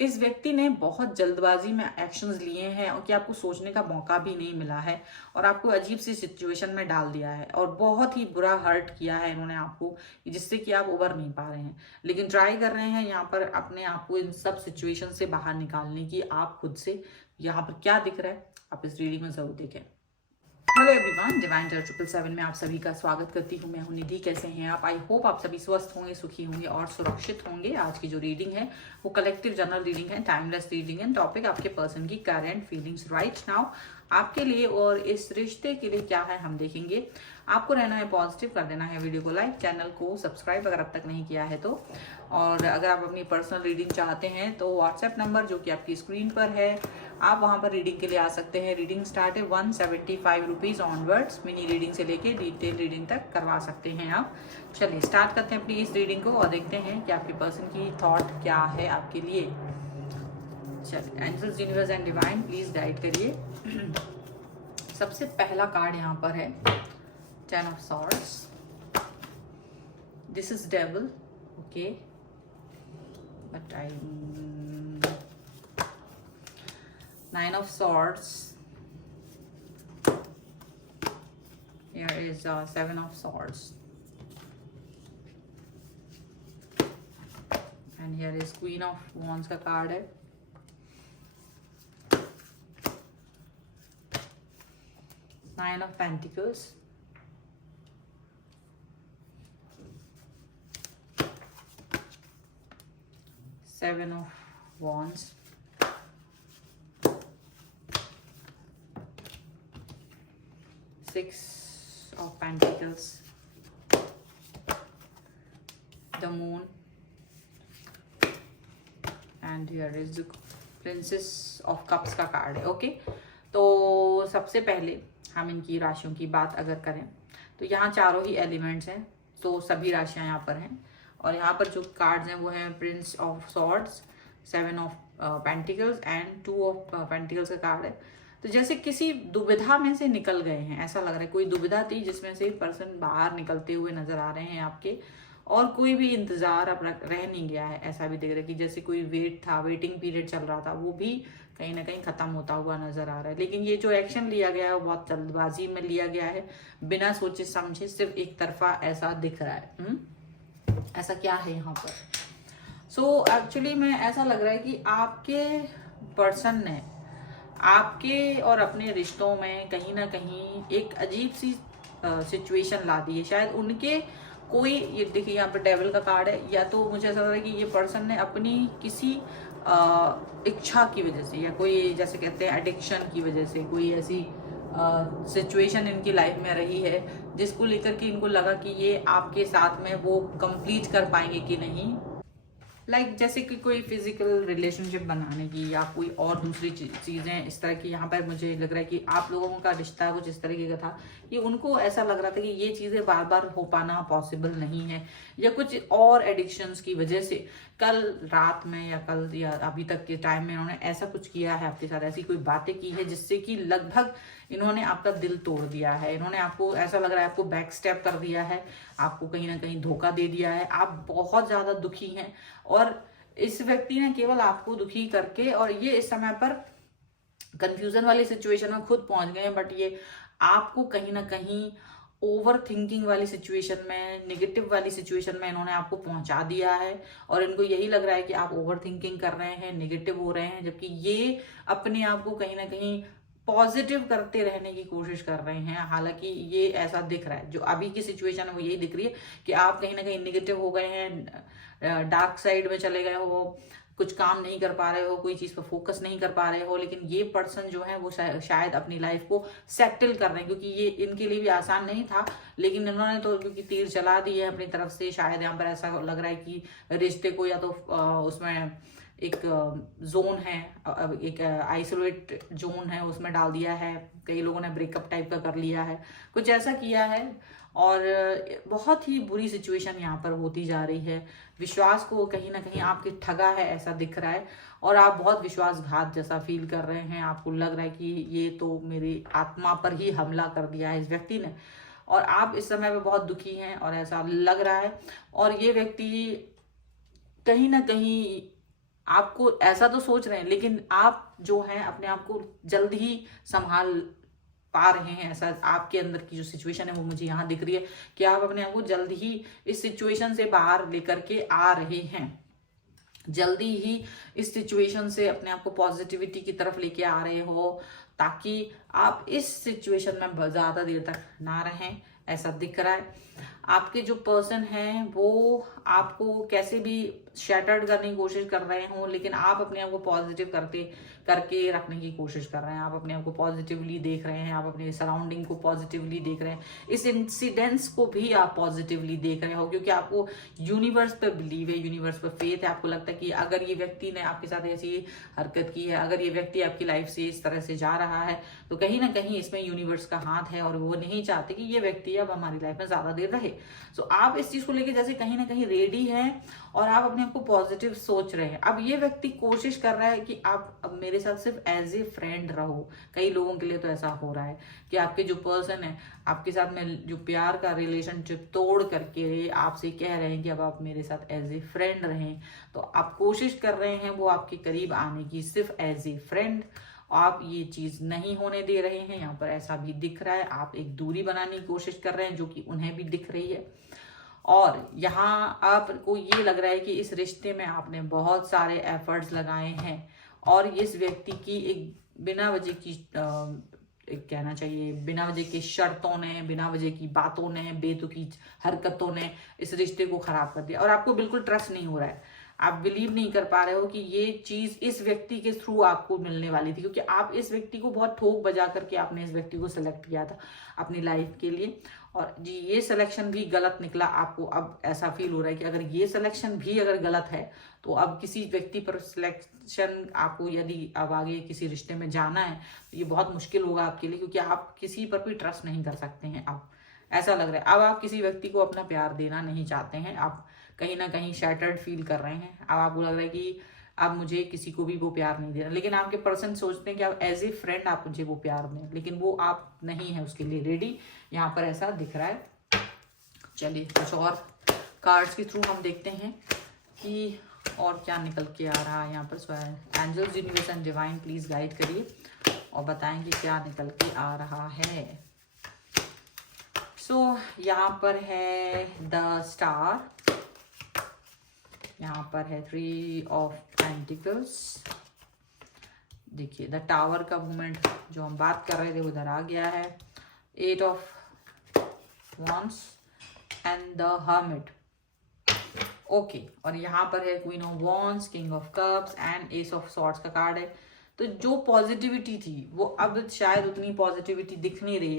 इस व्यक्ति ने बहुत जल्दबाजी में एक्शंस लिए हैं और कि आपको सोचने का मौका भी नहीं मिला है और आपको अजीब सी सिचुएशन में डाल दिया है और बहुत ही बुरा हर्ट किया है इन्होंने आपको, जिससे कि आप उबर नहीं पा रहे हैं। लेकिन ट्राई कर रहे हैं यहाँ पर अपने आप को इन सब सिचुएशन से बाहर निकालने की। आप खुद से यहाँ पर क्या दिख रहा है आप इस रीडिंग में जरूर देखें। हेलो एवरीवन, डिवाइन टर 777 में आप सभी का स्वागत करती हूँ। मैं हूँ निधि। कैसे हैं आप? आई होप आप सभी स्वस्थ होंगे, सुखी होंगे और सुरक्षित होंगे। आज की जो रीडिंग है वो कलेक्टिव जनरल रीडिंग है, टाइमलेस रीडिंग है। टॉपिक आपके पर्सन की करंट फीलिंग्स राइट नाउ आपके लिए और इस रिश्ते के लिए क्या है हम देखेंगे। आपको रहना है पॉजिटिव, कर देना है वीडियो को लाइक, चैनल को सब्सक्राइब अगर अब तक नहीं किया है तो। और अगर आप अपनी पर्सनल रीडिंग चाहते हैं तो व्हाट्सएप नंबर जो कि आपकी स्क्रीन पर है, आप वहां पर रीडिंग के लिए आ सकते हैं। रीडिंग स्टार्ट है 175 रुपीज ऑनवर्ड्स। मिनी रीडिंग से लेके डिटेल रीडिंग तक करवा सकते हैं आप। चलिए स्टार्ट करते हैं अपनी इस रीडिंग को और देखते हैं कि आपके पर्सन की थॉट क्या है आपके लिए। चलिए angels, universe and divine please guide करिए। सबसे पहला कार्ड यहाँ पर है 10 of swords. This is devil, okay, but I 9 of swords. Here is 7 of swords. And here is Queen of Wands का कार्ड है। Nine of Pentacles. Seven of Wands. Six of Pentacles, the Moon, and here is the Princess of Cups का card है। Okay, तो सबसे पहले हम इनकी राशियों की बात अगर करें तो यहाँ चारों ही एलिमेंट्स हैं, तो सभी राशियाँ यहाँ पर हैं। और यहाँ पर जो कार्ड्स हैं वो हैं Prince of swords, 7 of pentacles and 2 of pentacles का कार्ड है। तो जैसे किसी दुविधा में से निकल गए हैं, ऐसा लग रहा है। कोई दुविधा थी जिसमें से पर्सन बाहर निकलते हुए नजर आ रहे हैं आपके, और कोई भी इंतजार अब रह नहीं गया है। ऐसा भी दिख रहा है कि जैसे कोई वेट था, वेटिंग पीरियड चल रहा था, वो भी कहीं ना कहीं खत्म होता हुआ नजर आ रहा है। लेकिन ये जो एक्शन लिया गया है वो बहुत जल्दबाजी में लिया गया है, बिना सोचे समझे, सिर्फ एक तरफा ऐसा दिख रहा है। ऐसा क्या है यहाँ पर? सो एक्चुअली में ऐसा लग रहा है कि आपके पर्सन ने आपके और अपने रिश्तों में कहीं ना कहीं एक अजीब सी सिचुएशन ला दी है। शायद उनके कोई, ये देखिए यहाँ पर डेविल का कार्ड है, या तो मुझे ऐसा लग रहा है कि ये पर्सन ने अपनी किसी इच्छा की वजह से, या कोई जैसे कहते हैं एडिक्शन की वजह से, कोई ऐसी सिचुएशन इनकी लाइफ में रही है जिसको लेकर के इनको लगा कि ये आपके साथ में वो कंप्लीट कर पाएंगे कि नहीं। जैसे कि कोई फिजिकल रिलेशनशिप बनाने की या कोई और दूसरी चीजें इस तरह की। यहाँ पर मुझे लग रहा है कि आप लोगों का रिश्ता कुछ इस तरीके का था कि उनको ऐसा लग रहा था कि ये चीजें बार बार हो पाना पॉसिबल नहीं है, या कुछ और एडिक्शंस की वजह से कल रात में या कल या अभी तक के टाइम में इन्होंने ऐसा कुछ किया है आपके साथ, ऐसी कोई बातें की है जिससे कि लगभग इन्होंने आपका दिल तोड़ दिया है। इन्होंने आपको, ऐसा लग रहा है, आपको बैक स्टेप कर दिया है, आपको कहीं ना कहीं धोखा दे दिया है। आप बहुत ज्यादा दुखी हैं और इस व्यक्ति ने केवल आपको दुखी करके, और ये इस समय पर कंफ्यूजन वाली सिचुएशन में खुद पहुंच गए हैं, बट ये आपको कहीं ना कहीं ओवर थिंकिंग वाली सिचुएशन में, नेगेटिव वाली सिचुएशन में इन्होंने आपको पहुंचा दिया है। और इनको यही लग रहा है कि आप ओवर थिंकिंग कर रहे हैं, नेगेटिव हो रहे हैं, जबकि ये अपने आप को कहीं ना कहीं पॉजिटिव करते रहने की कोशिश कर रहे हैं। हालांकि ये ऐसा दिख रहा है, जो अभी की सिचुएशन है वो यही दिख रही है कि आप कहीं ना कहीं नेगेटिव हो गए हैं, डार्क साइड में चले गए हो, कुछ काम नहीं कर पा रहे हो, कोई चीज पर फोकस नहीं कर पा रहे हो। लेकिन ये पर्सन जो है वो शायद अपनी लाइफ को सेटल कर रहे हैं, क्योंकि ये इनके लिए भी आसान नहीं था। लेकिन इन्होंने तो क्योंकि तीर चला दी है अपनी तरफ से, शायद यहाँ पर ऐसा लग रहा है कि रिश्ते को या तो उसमें एक जोन है, एक आइसोलेट जोन है, उसमें डाल दिया है। कई लोगों ने ब्रेकअप टाइप का कर लिया है, कुछ ऐसा किया है। और बहुत ही बुरी सिचुएशन यहाँ पर होती जा रही है। विश्वास को कहीं ना कहीं आपकी ठगा है ऐसा दिख रहा है, और आप बहुत विश्वासघात जैसा फील कर रहे हैं। आपको लग रहा है कि ये तो मेरी आत्मा पर ही हमला कर दिया है इस व्यक्ति ने, और आप इस समय पे बहुत दुखी हैं और ऐसा लग रहा है। और ये व्यक्ति कहीं ना कहीं आपको ऐसा तो सोच रहे हैं, लेकिन आप जो है अपने आप को जल्द ही संभाल पा रहे हैं। ऐसा आपके अंदर की जो सिचुएशन है वो मुझे यहाँ दिख रही है कि आप अपने आप को जल्द ही इस सिचुएशन से बाहर लेकर के आ रहे हैं, जल्दी ही इस सिचुएशन से अपने आप को पॉजिटिविटी की तरफ लेके आ रहे हो, ताकि आप इस सिचुएशन में ज्यादा देर तक ना रहें, ऐसा दिख रहा है। आपके जो पर्सन हैं वो आपको कैसे भी शैटर्ड करने की कोशिश कर रहे हो, लेकिन आप अपने आप को पॉजिटिव करके रखने की कोशिश कर रहे हैं। आप अपने आप को पॉजिटिवली देख रहे हैं, आप अपने सराउंडिंग को पॉजिटिवली देख रहे हैं, इस इंसिडेंट्स को भी आप पॉजिटिवली देख रहे हो, क्योंकि आपको यूनिवर्स पे बिलीव है, यूनिवर्स पे फेथ है। आपको लगता है कि अगर ये व्यक्ति ने आपके साथ ऐसी हरकत की है, अगर ये व्यक्ति आपकी लाइफ से इस तरह से जा रहा है, तो कहीं ना कहीं इसमें यूनिवर्स का हाथ है और वो नहीं चाहते कि ये व्यक्ति अब हमारी लाइफ में ज्यादा देर रहे। सो आप इस चीज को लेके जैसे कहीं ना कहीं रेडी हैं और आप अपने आप को पॉजिटिव सोच रहे हैं। अब ये व्यक्ति कोशिश कर रहा है कि आप अब मेरे साथ सिर्फ एज ए फ्रेंड रहो। कई लोगों के लिए तो ऐसा हो रहा है कि आपके जो पर्सन है आपके साथ में जो प्यार का रिलेशनशिप तोड़ करके आपसे कह रहे हैं कि अब आप मेरे साथ एज ए फ्रेंड रहें। तो आप कोशिश कर रहे हैं वो आपके करीब आने की, सिर्फ एज ए फ्रेंड। आप ये चीज नहीं होने दे रहे हैं, यहाँ पर ऐसा भी दिख रहा है। आप एक दूरी बनाने की कोशिश कर रहे हैं जो कि उन्हें भी दिख रही है। और यहाँ आपको ये लग रहा है कि इस रिश्ते में आपने बहुत सारे एफर्ट्स लगाए हैं और इस व्यक्ति की एक बिना वजह की एक कहना चाहिए बिना वजह की शर्तों ने, बिना वजह की बातों ने, बेतुकी हरकतों ने इस रिश्ते को खराब कर दिया और आपको बिल्कुल ट्रस्ट नहीं हो रहा है। आप बिलीव नहीं कर पा रहे हो कि ये चीज इस व्यक्ति के थ्रू आपको मिलने वाली थी, क्योंकि आप इस व्यक्ति को बहुत ठोक बजा करके आपने इस व्यक्ति को सिलेक्ट किया था अपनी लाइफ के लिए। और जी ये सिलेक्शन भी गलत निकला। आपको अब ऐसा फील हो रहा है कि अगर ये सिलेक्शन भी अगर गलत है तो अब किसी व्यक्ति पर सिलेक्शन आपको यदि अब आगे किसी रिश्ते में जाना है तो ये बहुत मुश्किल होगा आपके लिए, क्योंकि आप किसी पर भी ट्रस्ट नहीं कर सकते हैं। अब ऐसा लग रहा है अब आप किसी व्यक्ति को अपना प्यार देना नहीं चाहते हैं। आप कहीं ना कहीं शैटर्ड फील कर रहे हैं। अब आपको लग रहा है कि अब मुझे किसी को भी वो प्यार नहीं देना, लेकिन आपके पर्सन सोचते हैं कि आप एज ए फ्रेंड आप मुझे वो प्यार दें, लेकिन वो आप नहीं है उसके लिए रेडी। यहाँ पर ऐसा दिख रहा है। चलिए कुछ और कार्ड्स के थ्रू हम देखते हैं कि और क्या निकल के आ रहा है यहाँ पर। Angels, universe and divine please guide करिए और बताएंगे क्या निकल के आ रहा है। सो यहाँ पर है द स्टार, यहाँ पर है 3 ऑफ पेंटिकल्स। देखिए द टावर का मूवमेंट जो हम बात कर रहे थे उधर आ गया है। 8 of wands and the hermit. Okay, और यहाँ पर है queen of wands, king of cups and S of swords का कार्ड है। तो जो पॉजिटिविटी थी वो अब शायद उतनी पॉजिटिविटी दिख नहीं रही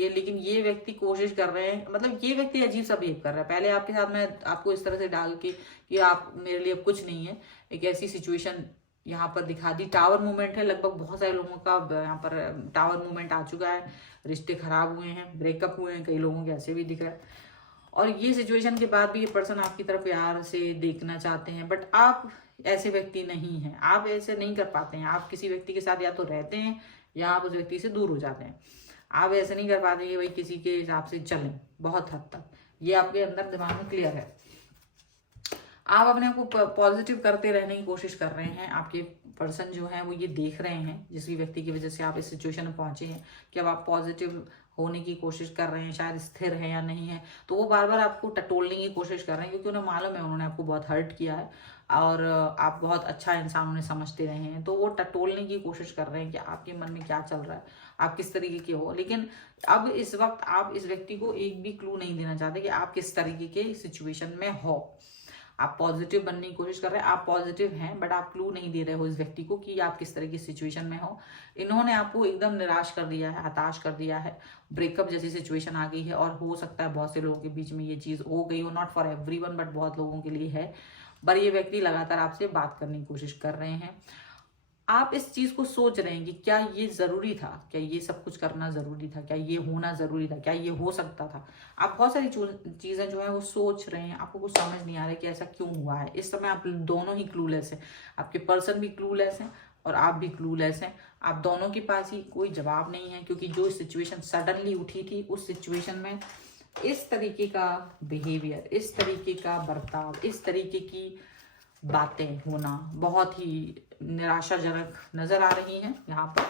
है, लेकिन ये व्यक्ति कोशिश कर रहे हैं, मतलब ये व्यक्ति अजीब सा बिहेव कर रहा है। पहले आपके साथ में आपको इस तरह से डाल के कि आप मेरे लिए अब कुछ नहीं है, एक ऐसी सिचुएशन यहाँ पर दिखा दी। टावर मूवमेंट है, लगभग बहुत सारे लोगों का यहाँ पर टावर मूवमेंट आ चुका है। रिश्ते खराब हुए हैं, ब्रेकअप हुए हैं, कई लोगों के ऐसे भी दिख रहा है। और ये सिचुएशन के बाद भी ये पर्सन आपकी तरफ प्यार से देखना चाहते हैं, बट आप ऐसे व्यक्ति नहीं हैं। आप ऐसे नहीं कर पाते हैं। आप किसी व्यक्ति के साथ या तो रहते हैं या आप उस व्यक्ति से दूर हो जाते हैं। आप ऐसे नहीं कर पाते कि भाई किसी के हिसाब से चलें बहुत हद तक। ये आपके अंदर दिमाग में क्लियर है। आप अपने आप को पॉजिटिव करते रहने की कोशिश कर रहे हैं। आपके पर्सन जो है वो ये देख रहे हैं, जिस भी व्यक्ति की वजह से आप इस सिचुएशन में पहुंचे हैं, कि अब आप पॉजिटिव होने की कोशिश कर रहे हैं, शायद स्थिर है या नहीं है। तो वो बार बार आपको टटोलने की कोशिश कर रहे हैं, क्योंकि उन्हें मालूम है उन्होंने आपको बहुत हर्ट किया है और आप बहुत अच्छा इंसान उन्हें समझते रहे हैं। तो वो टटोलने की कोशिश कर रहे हैं कि आपके मन में क्या चल रहा है, आप किस तरीके के हो। लेकिन अब इस वक्त आप इस व्यक्ति को एक भी क्लू नहीं देना चाहते कि आप किस तरीके के सिचुएशन में हो। आप पॉजिटिव बनने की कोशिश कर रहे हैं, आप पॉजिटिव हैं, बट आप क्लू नहीं दे रहे हो इस व्यक्ति को कि आप किस तरह की सिचुएशन में हो। इन्होंने आपको एकदम निराश कर दिया है, हताश कर दिया है। ब्रेकअप जैसी सिचुएशन आ गई है और हो सकता है बहुत से लोगों के बीच में ये चीज हो गई हो, नॉट फॉर एवरीवन बट बहुत लोगों के लिए है। पर ये व्यक्ति लगातार आपसे बात करने की कोशिश कर रहे हैं। आप इस चीज को सोच रहे हैं कि क्या ये जरूरी था, क्या ये सब कुछ करना जरूरी था, क्या ये होना जरूरी था, क्या ये हो सकता था। आप बहुत सारी चीजें जो है वो सोच रहे हैं, आपको कुछ समझ नहीं आ रहा है कि ऐसा क्यों हुआ है। इस समय आप दोनों ही क्लूलेस हैं, आपके पर्सन भी क्लूलेस हैं और आप भी क्लूलेस हैं। आप दोनों के पास ही कोई जवाब नहीं है, क्योंकि जो सिचुएशन सडनली उठी थी उस सिचुएशन में इस तरीके का बिहेवियर, इस तरीके का बर्ताव, इस तरीके की बातें होना बहुत ही निराशाजनक नज़र आ रही हैं यहाँ पर,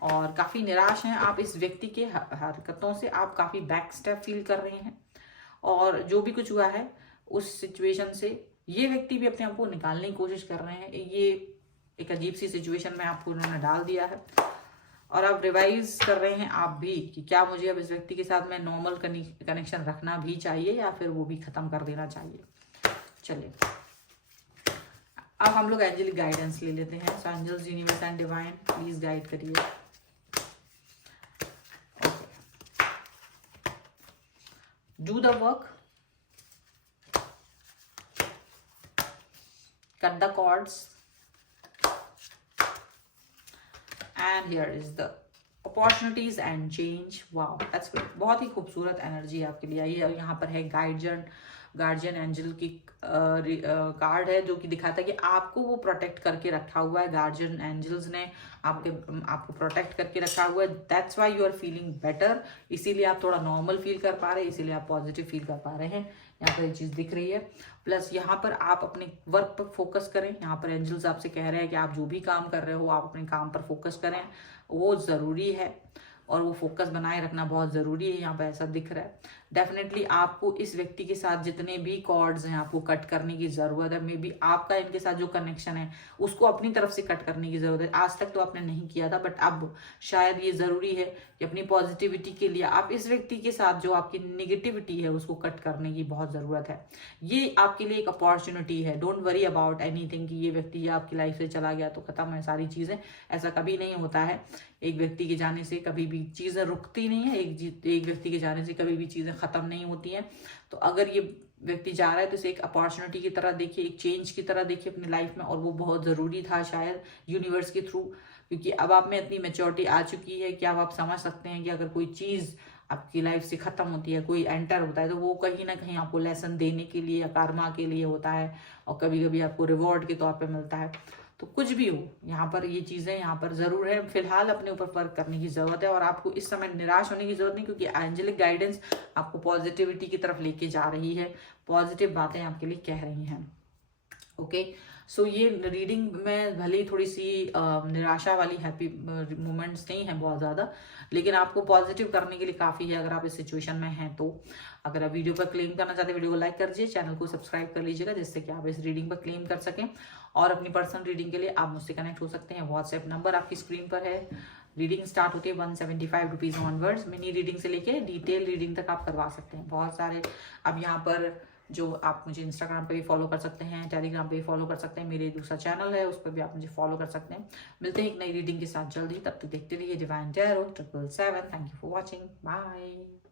और काफ़ी निराश हैं आप इस व्यक्ति के हरकतों से। आप काफ़ी बैक स्टेप फील कर रहे हैं, और जो भी कुछ हुआ है उस सिचुएशन से ये व्यक्ति भी अपने आप को निकालने की कोशिश कर रहे हैं। ये एक अजीब सी सिचुएशन में आपको उन्होंने डाल दिया है, और आप रिवाइज कर रहे हैं आप भी कि क्या मुझे अब इस व्यक्ति के साथ में नॉर्मल कनेक्शन रखना भी चाहिए या फिर वो भी ख़त्म कर देना चाहिए। चलिए अब हम लोग एंजेलिक गाइडेंस ले लेते हैं। So angels, universe and divine please guide करिए। Do the work, cut the cords, and here is the opportunities and change. Wow, that's good. बहुत ही खूबसूरत एनर्जी आपके लिए आई है। यहाँ पर है गार्जियन एंजल की कार्ड है, जो कि दिखाता है कि आपको वो प्रोटेक्ट करके रखा हुआ है। गार्जियन एंजल्स ने आपको प्रोटेक्ट करके रखा हुआ है। That's why you are feeling better, इसीलिए आप थोड़ा नॉर्मल फील कर पा रहे हैं, इसीलिए आप पॉजिटिव फील कर पा रहे हैं। यहाँ पर ये चीज़ दिख रही है। प्लस यहाँ पर आप अपने वर्क पर फोकस करें। यहाँ पर एंजल्स आपसे कह रहे हैं कि आप जो भी काम कर रहे हो आप अपने काम पर फोकस करें, वो ज़रूरी है, और वो फोकस बनाए रखना बहुत ज़रूरी है। यहाँ पर ऐसा दिख रहा है। डेफिनेटली आपको इस व्यक्ति के साथ जितने भी कॉर्ड्स हैं आपको कट करने की ज़रूरत है। मे बी आपका इनके साथ जो कनेक्शन है उसको अपनी तरफ से कट करने की ज़रूरत है। आज तक तो आपने नहीं किया था, बट अब शायद ये ज़रूरी है कि अपनी पॉजिटिविटी के लिए आप इस व्यक्ति के साथ जो आपकी निगेटिविटी है उसको कट करने की बहुत ज़रूरत है। ये आपके लिए एक अपॉर्चुनिटी है। डोंट वरी अबाउट एनीथिंग कि ये व्यक्ति आपकी लाइफ से चला गया तो ख़त्म है सारी चीज़ें। ऐसा कभी नहीं होता है। एक व्यक्ति के जाने से कभी भी चीज़ें रुकती नहीं है, एक व्यक्ति के जाने से कभी भी चीज़ें ख़त्म नहीं होती हैं। तो अगर ये व्यक्ति जा रहा है तो इसे एक अपॉर्चुनिटी की तरह देखिए, एक चेंज की तरह देखिए अपनी लाइफ में, और वो बहुत ज़रूरी था शायद यूनिवर्स के थ्रू, क्योंकि अब आप में इतनी मैच्योरिटी आ चुकी है कि अब आप समझ सकते हैं कि अगर कोई चीज़ आपकी लाइफ से ख़त्म होती है, कोई एंटर होता है, तो वो कहीं ना कहीं आपको लेसन देने के लिए या कार्मा के लिए होता है, और कभी कभी आपको रिवॉर्ड के तौर पर मिलता है। तो कुछ भी हो, यहाँ पर ये चीज़ें यहाँ पर ज़रूर है। फिलहाल अपने ऊपर वर्क करने की ज़रूरत है, और आपको इस समय निराश होने की ज़रूरत नहीं, क्योंकि एंजेलिक गाइडेंस आपको पॉजिटिविटी की तरफ लेके जा रही है। पॉजिटिव बातें आपके लिए कह रही हैं। ओके, सो ये रीडिंग में भले ही थोड़ी सी निराशा वाली हैप्पी मोमेंट्स नहीं है बहुत ज़्यादा, लेकिन आपको पॉजिटिव करने के लिए काफ़ी है अगर आप इस सिचुएशन में हैं तो। अगर आप वीडियो पर क्लेम करना चाहते हैं, वीडियो को लाइक कर दीजिए, चैनल को सब्सक्राइब कर लीजिएगा, जिससे कि आप इस रीडिंग पर क्लेम कर सकें। और अपनी पर्सनल रीडिंग के लिए आप मुझसे कनेक्ट हो सकते हैं। व्हाट्सएप नंबर आपकी स्क्रीन पर है। रीडिंग स्टार्ट होती है 175 रुपीज़ ऑनवर्ड्स। मिनी रीडिंग से लेके डिटेल रीडिंग तक आप करवा सकते हैं। बहुत सारे अब यहाँ पर जो आप मुझे इंस्टाग्राम पे भी फॉलो कर सकते हैं, टेलीग्राम पे भी फॉलो कर सकते हैं, मेरे दूसरा चैनल है उस पर भी आप मुझे फॉलो कर सकते हैं। मिलते हैं एक नई रीडिंग के साथ जल्दी, तब तक देखते रहिए divine tarot 777। Thank you for watching, bye.